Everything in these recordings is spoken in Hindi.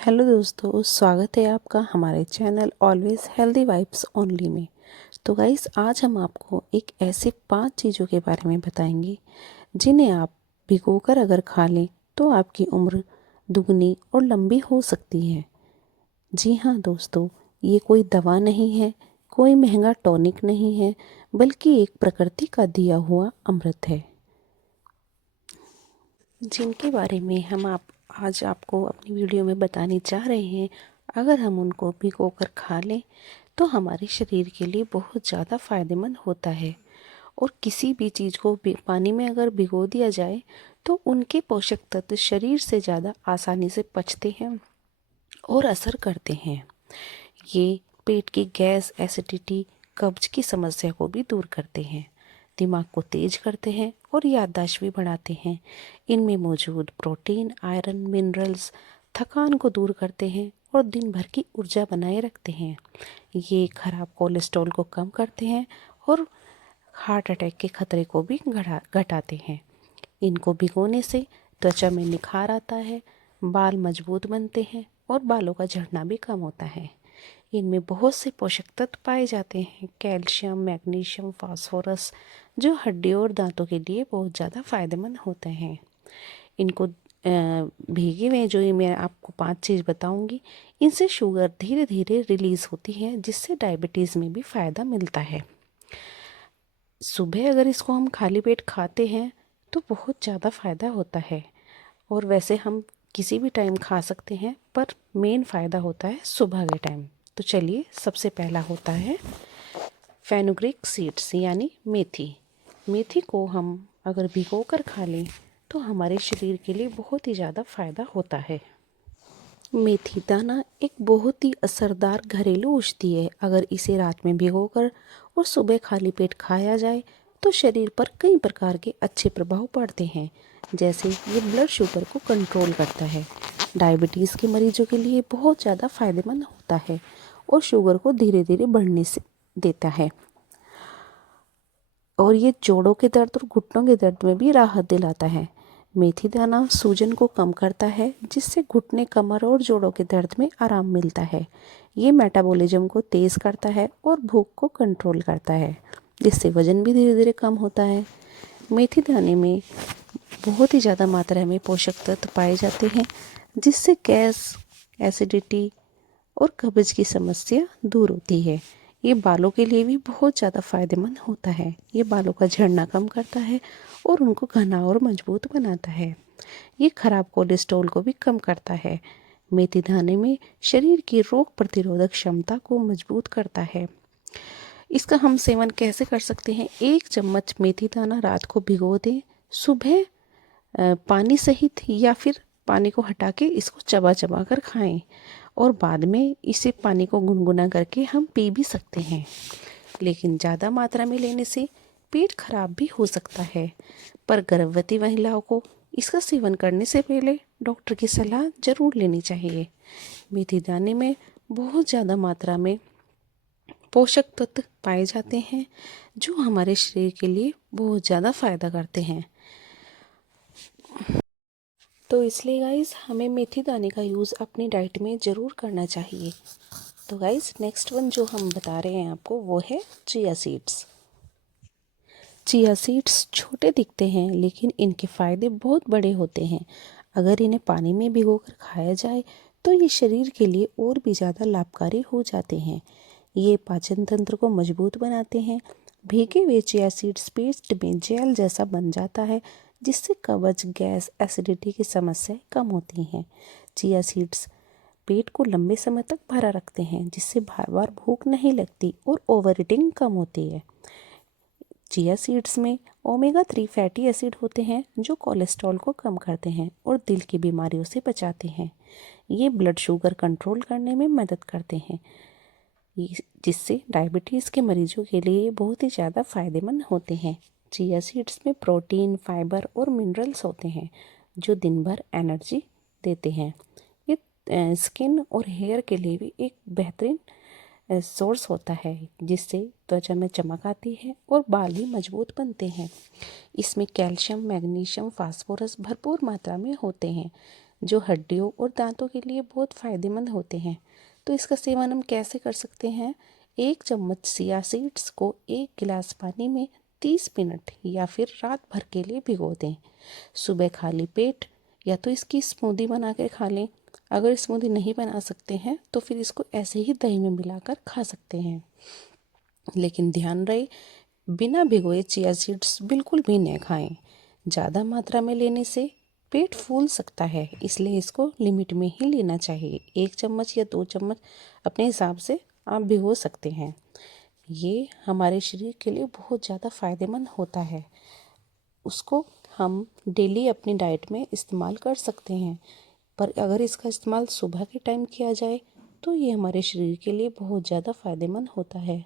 हेलो दोस्तों, स्वागत है आपका हमारे channel always healthy vibes only में। तो गाइस, आज हम आपको एक ऐसे 5 चीज़ों के बारे में बताएंगे जिन्हें आप भिगोकर अगर खा लें तो आपकी उम्र दुगनी और लंबी हो सकती है। जी हाँ दोस्तों, ये कोई दवा नहीं है, कोई महंगा टॉनिक नहीं है, बल्कि एक प्रकृति का दिया हुआ अमृत है जिनके बारे में हम आज आपको अपनी वीडियो में बताने चाह रहे हैं। अगर हम उनको भिगोकर खा लें तो हमारे शरीर के लिए बहुत ज़्यादा फ़ायदेमंद होता है। और किसी भी चीज़ को पानी में अगर भिगो दिया जाए तो उनके पोषक तत्व शरीर से ज़्यादा आसानी से पचते हैं और असर करते हैं। ये पेट की गैस, एसिडिटी, कब्ज की समस्या को भी दूर करते हैं, दिमाग को तेज करते हैं और याददाश्त भी बढ़ाते हैं। इनमें मौजूद प्रोटीन, आयरन, मिनरल्स थकान को दूर करते हैं और दिन भर की ऊर्जा बनाए रखते हैं। ये खराब कोलेस्ट्रॉल को कम करते हैं और हार्ट अटैक के खतरे को भी घटाते हैं। इनको भिगोने से त्वचा में निखार आता है, बाल मजबूत बनते हैं और बालों का झड़ना भी कम होता है। इनमें बहुत से पोषक तत्व पाए जाते हैं, कैल्शियम, मैग्नीशियम, फास्फोरस, जो हड्डियों और दांतों के लिए बहुत ज़्यादा फायदेमंद होते हैं। इनको भीगे हुए जो ये मैं आपको 5 चीज़ बताऊंगी, इनसे शुगर धीरे धीरे रिलीज़ होती है, जिससे डायबिटीज़ में भी फ़ायदा मिलता है। सुबह अगर इसको हम खाली पेट खाते हैं तो बहुत ज़्यादा फ़ायदा होता है, और वैसे हम किसी भी टाइम खा सकते हैं, पर मेन फ़ायदा होता है सुबह के टाइम। तो चलिए, सबसे पहला होता है फेनुग्रीक सीड्स यानी मेथी। मेथी को हम अगर भिगो कर खा लें तो हमारे शरीर के लिए बहुत ही ज़्यादा फ़ायदा होता है। मेथी दाना एक बहुत ही असरदार घरेलू औषधि है। अगर इसे रात में भिगोकर और सुबह खाली पेट खाया जाए तो शरीर पर कई प्रकार के अच्छे प्रभाव पड़ते हैं। जैसे ये ब्लड शुगर को कंट्रोल करता है, डायबिटीज़ के मरीजों के लिए बहुत ज़्यादा फायदेमंद होता है और शुगर को धीरे धीरे बढ़ने से देता है। और ये जोड़ों के दर्द और घुटनों के दर्द में भी राहत दिलाता है। मेथी दाना सूजन को कम करता है, जिससे घुटने, कमर और जोड़ों के दर्द में आराम मिलता है। ये मेटाबॉलिज्म को तेज़ करता है और भूख को कंट्रोल करता है, जिससे वज़न भी धीरे धीरे कम होता है। मेथी दाने में बहुत ही ज़्यादा मात्रा में पोषक तत्व पाए जाते हैं, जिससे गैस, एसिडिटी और कब्ज की समस्या दूर होती है। ये बालों के लिए भी बहुत ज़्यादा फायदेमंद होता है। ये बालों का झड़ना कम करता है और उनको घना और मजबूत बनाता है। ये खराब कोलेस्ट्रॉल को भी कम करता है। मेथी दाने में शरीर की रोग प्रतिरोधक क्षमता को मजबूत करता है। इसका हम सेवन कैसे कर सकते हैं? 1 चम्मच मेथी दाना रात को भिगो दें, सुबह पानी सहित या फिर पानी को हटा के इसको चबा चबा कर खाएं, और बाद में इसे पानी को गुनगुना करके हम पी भी सकते हैं। लेकिन ज़्यादा मात्रा में लेने से पेट खराब भी हो सकता है, पर गर्भवती महिलाओं को इसका सेवन करने से पहले डॉक्टर की सलाह ज़रूर लेनी चाहिए। मेथी दाने में बहुत ज़्यादा मात्रा में पोषक तत्व पाए जाते हैं, जो हमारे शरीर के लिए बहुत ज़्यादा फायदा करते हैं। तो इसलिए गाइस, हमें मेथी दाने का यूज़ अपनी डाइट में ज़रूर करना चाहिए। तो गाइस, नेक्स्ट वन जो हम बता रहे हैं आपको, वो है चिया सीड्स। चिया सीड्स छोटे दिखते हैं, लेकिन इनके फ़ायदे बहुत बड़े होते हैं। अगर इन्हें पानी में भिगोकर खाया जाए तो ये शरीर के लिए और भी ज़्यादा लाभकारी हो जाते हैं। ये पाचन तंत्र को मजबूत बनाते हैं। भीगे हुए चिया सीड्स पेस्ट में जेल जैसा बन जाता है, जिससे कब्ज, गैस, एसिडिटी की समस्याएं कम होती हैं। चिया सीड्स पेट को लंबे समय तक भरा रखते हैं, जिससे बार बार भूख नहीं लगती और ओवर ईटिंग कम होती है। चिया सीड्स में ओमेगा 3 फैटी एसिड होते हैं, जो कोलेस्ट्रॉल को कम करते हैं और दिल की बीमारियों से बचाते हैं। ये ब्लड शुगर कंट्रोल करने में मदद करते हैं, जिससे डायबिटीज़ के मरीजों के लिए बहुत ही ज़्यादा फायदेमंद होते हैं। चिया सीड्स में प्रोटीन, फाइबर और मिनरल्स होते हैं, जो दिन भर एनर्जी देते हैं। ये स्किन और हेयर के लिए भी एक बेहतरीन सोर्स होता है, जिससे त्वचा में चमक आती है और बाल भी मजबूत बनते हैं। इसमें कैल्शियम, मैग्नीशियम, फास्फोरस भरपूर मात्रा में होते हैं, जो हड्डियों और दांतों के लिए बहुत फ़ायदेमंद होते हैं। तो इसका सेवन हम कैसे कर सकते हैं? 1 चम्मच चिया सीड्स को 1 गिलास पानी में 30 मिनट या फिर रात भर के लिए भिगो दें। सुबह खाली पेट या तो इसकी स्मूदी बना कर खा लें। अगर स्मूदी नहीं बना सकते हैं तो फिर इसको ऐसे ही दही में मिलाकर खा सकते हैं। लेकिन ध्यान रहे, बिना भिगोए चिया सीड्स बिल्कुल भी न खाएं। ज़्यादा मात्रा में लेने से पेट फूल सकता है, इसलिए इसको लिमिट में ही लेना चाहिए। 1 चम्मच या 2 चम्मच अपने हिसाब से आप भिगो सकते हैं। ये हमारे शरीर के लिए बहुत ज़्यादा फ़ायदेमंद होता है। उसको हम डेली अपनी डाइट में इस्तेमाल कर सकते हैं, पर अगर इसका इस्तेमाल सुबह के टाइम किया जाए तो ये हमारे शरीर के लिए बहुत ज़्यादा फ़ायदेमंद होता है।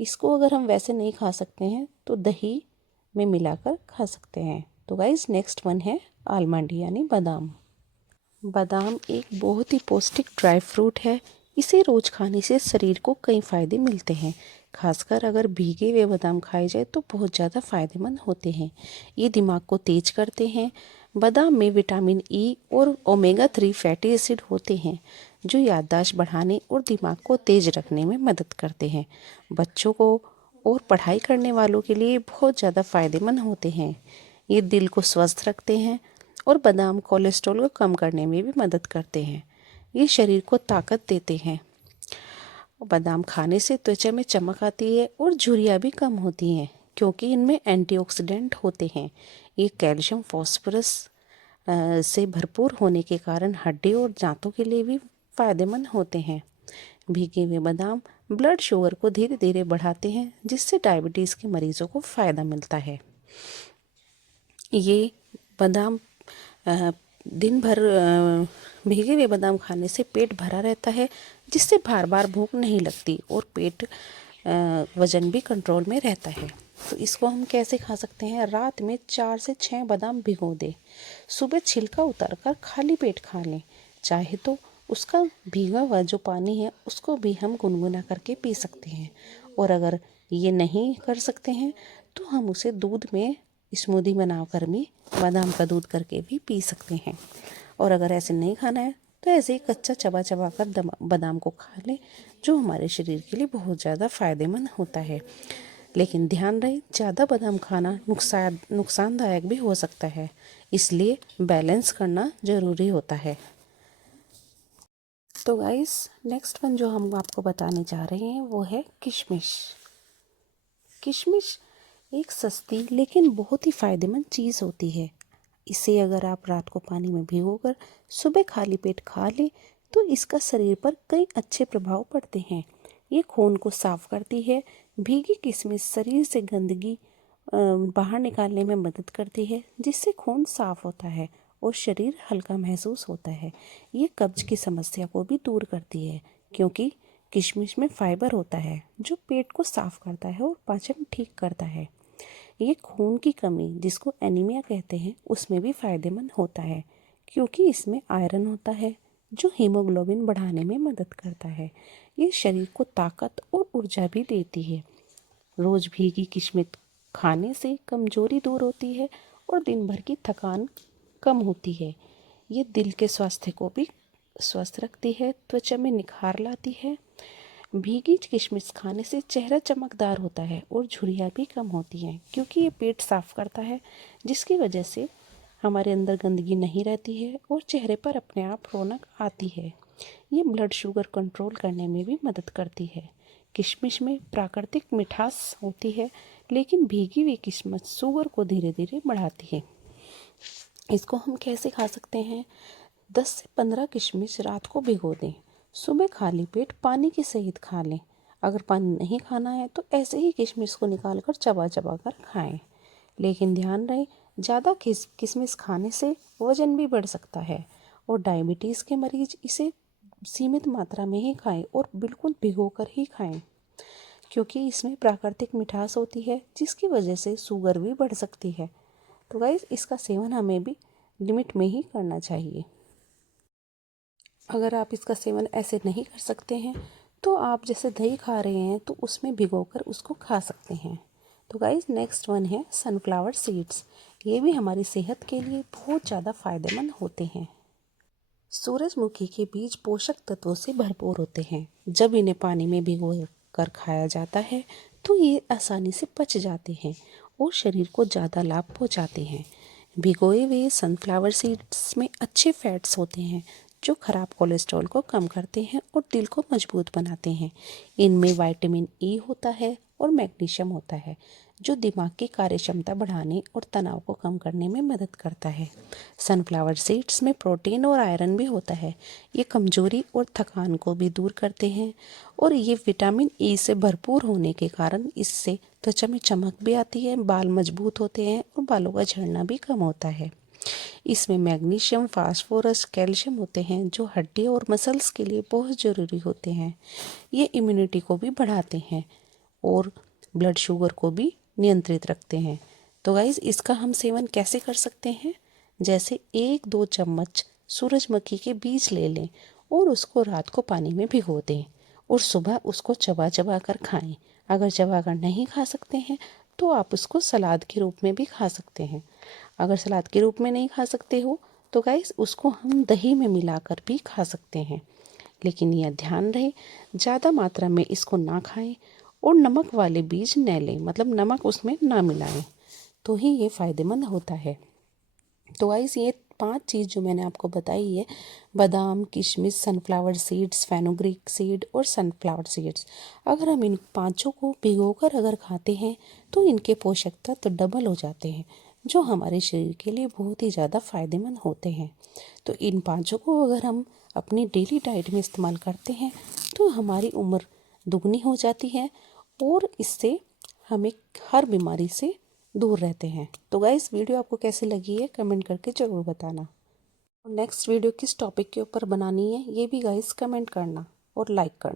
इसको अगर हम वैसे नहीं खा सकते हैं तो दही में मिलाकर खा सकते हैं। तो गाइस नेक्स्ट वन है आलमंड यानी बादाम। बादाम एक बहुत ही पौष्टिक ड्राई फ्रूट है। इसे रोज खाने से शरीर को कई फायदे मिलते हैं। खासकर अगर भीगे हुए बादाम खाए जाए तो बहुत ज़्यादा फायदेमंद होते हैं। ये दिमाग को तेज करते हैं। बादाम में विटामिन ई और ओमेगा 3 फैटी एसिड होते हैं जो याददाश्त बढ़ाने और दिमाग को तेज रखने में मदद करते हैं। बच्चों को और पढ़ाई करने वालों के लिए बहुत ज़्यादा फायदेमंद होते हैं। ये दिल को स्वस्थ रखते हैं और बादाम कोलेस्ट्रॉल को कम करने में भी मदद करते हैं। ये शरीर को ताकत देते हैं। बादाम खाने से त्वचा में चमक आती है और झुर्रियाँ भी कम होती हैं क्योंकि इनमें एंटीऑक्सीडेंट होते हैं। ये कैल्शियम फॉस्फोरस से भरपूर होने के कारण हड्डी और दांतों के लिए भी फायदेमंद होते हैं। भीगे हुए बादाम ब्लड शुगर को धीरे धीरे बढ़ाते हैं जिससे डायबिटीज़ के मरीजों को फ़ायदा मिलता है। ये बादाम दिन भर भीगे हुए बादाम खाने से पेट भरा रहता है जिससे बार बार भूख नहीं लगती और पेट वज़न भी कंट्रोल में रहता है। तो इसको हम कैसे खा सकते हैं? रात में 4 से 6 बादाम भिगो दें। सुबह छिलका उतारकर खाली पेट खा लें। चाहे तो उसका भीगा हुआ जो पानी है उसको भी हम गुनगुना करके पी सकते हैं। और अगर ये नहीं कर सकते हैं तो हम उसे दूध में स्मूदी बनाकर भी बादाम का दूध करके भी पी सकते हैं। और अगर ऐसे नहीं खाना है तो ऐसे ही कच्चा चबा चबा कर बादाम को खा लें, जो हमारे शरीर के लिए बहुत ज़्यादा फ़ायदेमंद होता है। लेकिन ध्यान रहे, ज़्यादा बादाम खाना नुकसानदायक भी हो सकता है, इसलिए बैलेंस करना ज़रूरी होता है। तो गाइस नेक्स्ट वन जो हम आपको बताने जा रहे हैं वो है किशमिश। किशमिश एक सस्ती लेकिन बहुत ही फ़ायदेमंद चीज़ होती है। इसे अगर आप रात को पानी में भिगोकर सुबह खाली पेट खा लें तो इसका शरीर पर कई अच्छे प्रभाव पड़ते हैं। ये खून को साफ करती है। भीगी किशमिश शरीर से गंदगी बाहर निकालने में मदद करती है जिससे खून साफ होता है और शरीर हल्का महसूस होता है। ये कब्ज की समस्या को भी दूर करती है क्योंकि किशमिश में फाइबर होता है जो पेट को साफ करता है और पाचन ठीक करता है। ये खून की कमी जिसको एनीमिया कहते हैं उसमें भी फायदेमंद होता है क्योंकि इसमें आयरन होता है जो हीमोग्लोबिन बढ़ाने में मदद करता है। ये शरीर को ताकत और ऊर्जा भी देती है। रोज भीगी किशमिश खाने से कमजोरी दूर होती है और दिन भर की थकान कम होती है। ये दिल के स्वास्थ्य को भी स्वस्थ रखती है, त्वचा में निखार लाती है। भीगी किशमिश खाने से चेहरा चमकदार होता है और झुर्रियाँ भी कम होती हैं क्योंकि ये पेट साफ करता है जिसकी वजह से हमारे अंदर गंदगी नहीं रहती है और चेहरे पर अपने आप रौनक आती है। ये ब्लड शुगर कंट्रोल करने में भी मदद करती है। किशमिश में प्राकृतिक मिठास होती है लेकिन भीगी हुई किशमिश शुगर को धीरे धीरे बढ़ाती है। इसको हम कैसे खा सकते हैं? 10 से 15 किशमिश रात को भिगो दें। सुबह खाली पेट पानी के सहित खा लें। अगर पानी नहीं खाना है तो ऐसे ही किशमिश को निकाल कर चबा चबा कर खाएं। लेकिन ध्यान रहे, ज़्यादा किशमिश खाने से वज़न भी बढ़ सकता है और डायबिटीज़ के मरीज इसे सीमित मात्रा में ही खाएं और बिल्कुल भिगो कर ही खाएं क्योंकि इसमें प्राकृतिक मिठास होती है जिसकी वजह से शुगर भी बढ़ सकती है। तो गाइस इसका सेवन हमें भी लिमिट में ही करना चाहिए। अगर आप इसका सेवन ऐसे नहीं कर सकते हैं तो आप जैसे दही खा रहे हैं तो उसमें भिगोकर उसको खा सकते हैं। तो गाइस नेक्स्ट वन है सनफ्लावर सीड्स। ये भी हमारी सेहत के लिए बहुत ज़्यादा फ़ायदेमंद होते हैं। सूरजमुखी के बीज पोषक तत्वों से भरपूर होते हैं। जब इन्हें पानी में भिगो कर खाया जाता है तो ये आसानी से पच जाते हैं और शरीर को ज़्यादा लाभ पहुंचाते हैं। भिगोए हुए सनफ्लावर सीड्स में अच्छे फैट्स होते हैं जो खराब कोलेस्ट्रॉल को कम करते हैं और दिल को मजबूत बनाते हैं। इनमें विटामिन ई होता है और मैग्नीशियम होता है जो दिमाग की कार्यक्षमता बढ़ाने और तनाव को कम करने में मदद करता है। सनफ्लावर सीड्स में प्रोटीन और आयरन भी होता है। ये कमजोरी और थकान को भी दूर करते हैं और ये विटामिन ई से भरपूर होने के कारण इससे त्वचा में चमक भी आती है, बाल मजबूत होते हैं और बालों का झड़ना भी कम होता है। इसमें मैग्नीशियम, फास्फोरस, कैल्शियम होते हैं जो हड्डी और मसल्स के लिए बहुत ज़रूरी होते हैं। ये इम्यूनिटी को भी बढ़ाते हैं और ब्लड शुगर को भी नियंत्रित रखते हैं। तो गाइज़ इसका हम सेवन कैसे कर सकते हैं? जैसे 1-2 चम्मच सूरजमुखी के बीज ले लें और उसको रात को पानी में भिगो दें और सुबह उसको चबा चबा कर खाएं। अगर चबा कर नहीं खा सकते हैं तो आप उसको सलाद के रूप में भी खा सकते हैं। अगर सलाद के रूप में नहीं खा सकते हो तो गाइस उसको हम दही में मिलाकर भी खा सकते हैं। लेकिन यह ध्यान रहे ज़्यादा मात्रा में इसको ना खाएं और नमक वाले बीज न लें, मतलब नमक उसमें ना मिलाएं, तो ही ये फ़ायदेमंद होता है। तो गाइस ये 5 चीज़ जो मैंने आपको बताई है, बादाम, किशमिश, सनफ्लावर सीड्स, फेनुग्रीक सीड और सनफ्लावर सीड्स, अगर हम इन पांचों को भिगोकर अगर खाते हैं तो इनके पोषक तत्व डबल हो जाते हैं जो हमारे शरीर के लिए बहुत ही ज़्यादा फ़ायदेमंद होते हैं। तो इन पांचों को अगर हम अपनी डेली डाइट में इस्तेमाल करते हैं तो हमारी उम्र दुगनी हो जाती है और इससे हमें हर बीमारी से दूर रहते हैं। तो गाइस वीडियो आपको कैसी लगी है कमेंट करके ज़रूर बताना। नेक्स्ट वीडियो किस टॉपिक के ऊपर बनानी है ये भी गाइस कमेंट करना और लाइक करना।